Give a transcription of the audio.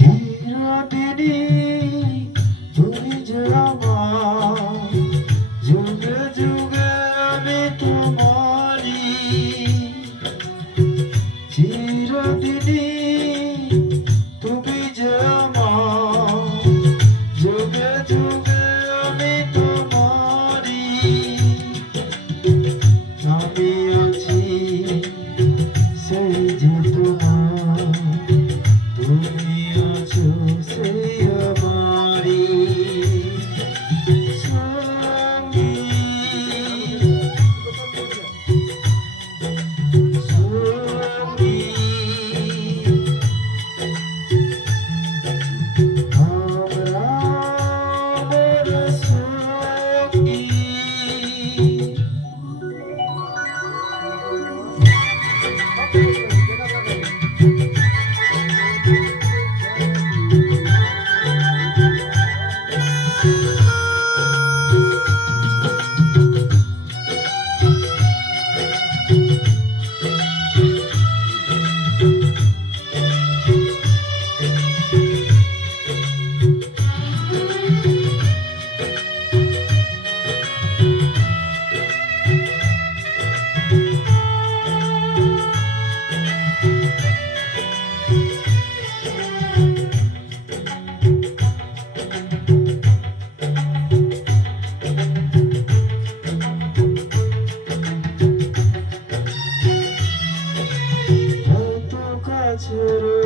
চিরদিনই তুমি যে আমার to do.